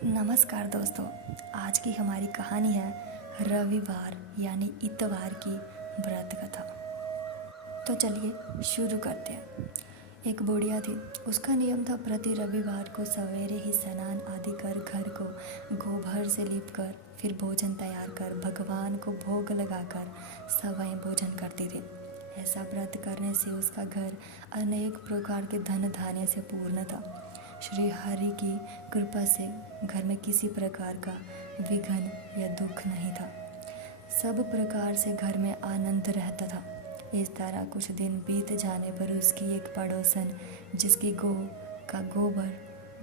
नमस्कार दोस्तों। आज की हमारी कहानी है रविवार यानी इतवार की व्रत कथा। तो चलिए शुरू करते हैं। एक बुढ़िया थी। उसका नियम था प्रति रविवार को सवेरे ही स्नान आदि कर घर को गोबर से लीप कर फिर भोजन तैयार कर भगवान को भोग लगाकर सवयं भोजन करती थी। ऐसा व्रत करने से उसका घर अनेक प्रकार के धन धान्य से पूर्ण था। श्री हरि की कृपा से घर में किसी प्रकार का विघ्न या दुख नहीं था। सब प्रकार से घर में आनंद रहता था। इस तरह कुछ दिन बीत जाने पर उसकी एक पड़ोसन जिसकी गौ का गोबर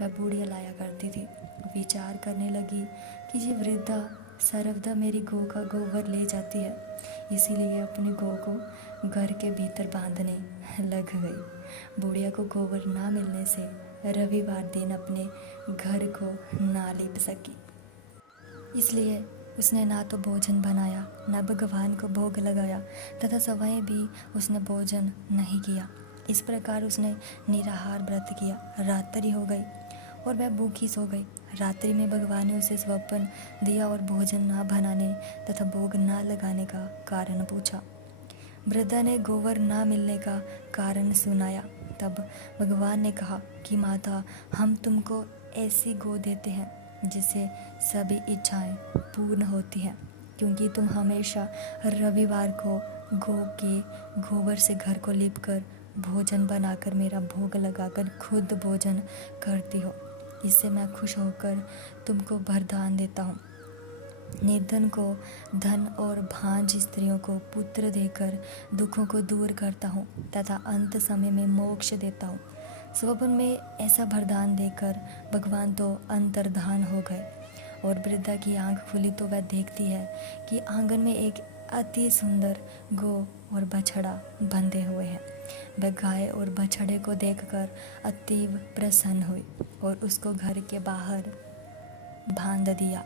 वह बुढ़िया लाया करती थी, विचार करने लगी कि ये वृद्धा सर्वदा मेरी गौ का गोबर ले जाती है, इसीलिए अपनी गौ को घर के भीतर बांधने लग गई। बुढ़िया को गोबर ना मिलने से रविवार दिन अपने घर को ना लीप सकी, इसलिए उसने ना तो भोजन बनाया न भगवान को भोग लगाया तथा सवयं भी उसने भोजन नहीं किया। इस प्रकार उसने निराहार व्रत किया। रात्रि हो गई और वह भूखी सो गई। रात्रि में भगवान ने उसे स्वप्न दिया और भोजन ना बनाने तथा भोग ना लगाने का कारण पूछा। वृद्धा ने गोबर ना मिलने का कारण सुनाया। तब भगवान ने कहा कि माता, हम तुमको ऐसी गौ देते हैं जिससे सभी इच्छाएं पूर्ण होती हैं, क्योंकि तुम हमेशा रविवार को गौ के गोबर से घर को लीप कर भोजन बनाकर मेरा भोग लगाकर खुद भोजन करती हो। इससे मैं खुश होकर तुमको वरदान देता हूँ। निर्धन को धन और भांज स्त्रियों को पुत्र देकर दुखों को दूर करता हूँ तथा अंत समय में मोक्ष देता हूँ। स्वप्न में ऐसा वरदान देकर भगवान तो अंतर्धान हो गए और वृद्धा की आंख खुली तो वह देखती है कि आंगन में एक अति सुंदर गौ और बछड़ा बंधे हुए हैं। वह गाय और बछड़े को देखकर अतीव प्रसन्न हुई और उसको घर के बाहर बांध दिया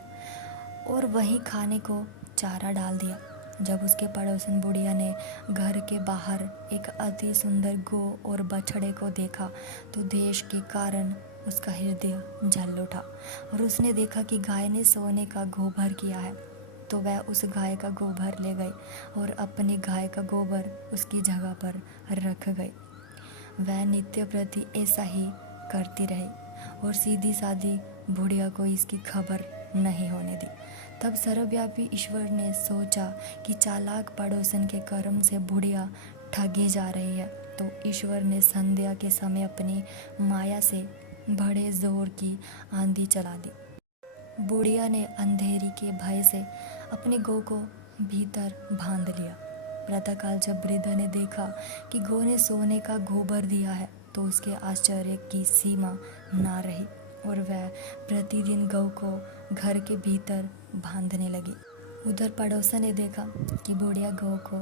और वहीं खाने को चारा डाल दिया। जब उसके पड़ोसन बुढ़िया ने घर के बाहर एक अति सुंदर गौ और बछड़े को देखा तो देश के कारण उसका हृदय जल उठा और उसने देखा कि गाय ने सोने का गोबर किया है, तो वह उस गाय का गोबर ले गई और अपनी गाय का गोबर उसकी जगह पर रख गई। वह नित्य प्रति ऐसा ही करती रही और सीधी सादी बुढ़िया को इसकी खबर नहीं होने दी। तब सर्वव्यापी ईश्वर ने सोचा कि चालाक पड़ोसन के कर्म से बुढ़िया ठगी जा रही है, तो ईश्वर ने संध्या के समय अपनी माया से बड़े जोर की आंधी चला दी। बुढ़िया ने अंधेरी के भय से अपनी गौ को भीतर बांध लिया। प्रातःकाल जब वृद्धा ने देखा कि गौ ने सोने का गोबर दिया है तो उसके आश्चर्य की सीमा ना रही और वह प्रतिदिन गौ को घर के भीतर बांधने लगी। उधर पड़ोसन ने देखा कि बुढ़िया गौ को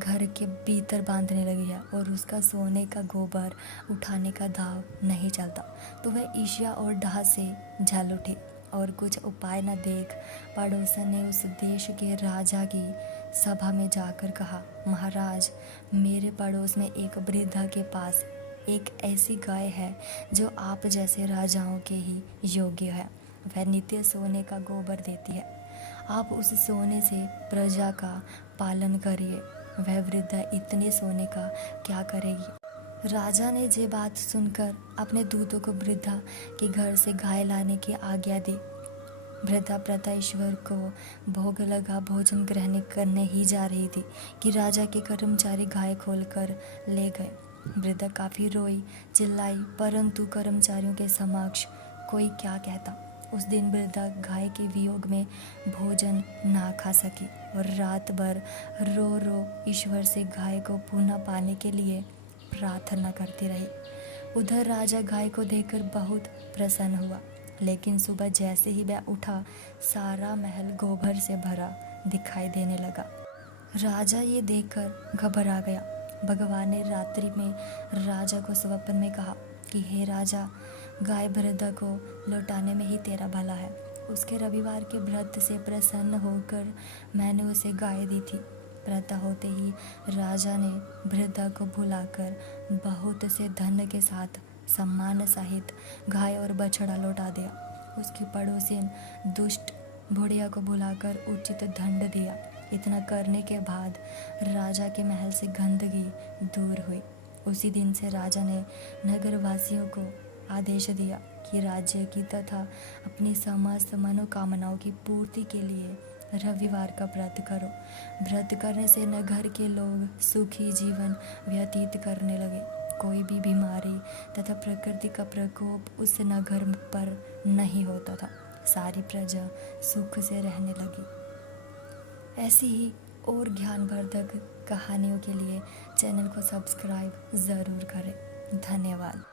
घर के भीतर बांधने लगी है और उसका सोने का गोबर उठाने का दाव नहीं चलता, तो वह ईर्ष्या और डाह से जल उठी और कुछ उपाय न देख पड़ोसन ने उस देश के राजा की सभा में जाकर कहा, महाराज, मेरे पड़ोस में एक वृद्धा के पास एक ऐसी गाय है जो आप जैसे राजाओं के ही योग्य है। वह नित्य सोने का गोबर देती है। आप उस सोने से प्रजा का पालन करिए। वह वृद्धा इतने सोने का क्या करेगी। राजा ने ये बात सुनकर अपने दूतों को वृद्धा के घर से गाय लाने की आज्ञा दी। वृद्धा प्रथा ईश्वर को भोग लगा भोजन ग्रहण करने ही जा रही थी कि राजा के कर्मचारी गाय खोलकर ले गए। वृद्धा काफ़ी रोई चिल्लाई, परंतु कर्मचारियों के समक्ष कोई क्या कहता। उस दिन वृद्धा गाय के वियोग में भोजन ना खा सकी और रात भर रो रो ईश्वर से गाय को पुनः पाने के लिए प्रार्थना करती रही। उधर राजा गाय को देखकर बहुत प्रसन्न हुआ, लेकिन सुबह जैसे ही वह उठा सारा महल गोबर से भरा दिखाई देने लगा। राजा ये देखकर घबरा गया। भगवान ने रात्रि में राजा को स्वप्न में कहा कि हे राजा, गाय वृद्धा को लौटाने में ही तेरा भला है। उसके रविवार के व्रत से प्रसन्न होकर मैंने उसे गाय दी थी। प्रातः होते ही राजा ने वृद्धा को बुलाकर बहुत से धन के साथ सम्मान सहित गाय और बछड़ा लौटा दिया। उसकी पड़ोसिन दुष्ट बुढ़िया को बुलाकर उचित दंड दिया। इतना करने के बाद राजा के महल से गंदगी दूर हुई। उसी दिन से राजा ने नगरवासियों को आदेश दिया कि राज्य की तथा अपनी समस्त मनोकामनाओं की पूर्ति के लिए रविवार का व्रत करो। व्रत करने से नगर के लोग सुखी जीवन व्यतीत करने लगे। कोई भी बीमारी तथा प्रकृति का प्रकोप उस नगर पर नहीं होता था। सारी प्रजा सुख से रहने लगी। ऐसी ही और ज्ञानवर्धक कहानियों के लिए चैनल को सब्सक्राइब ज़रूर करें। धन्यवाद।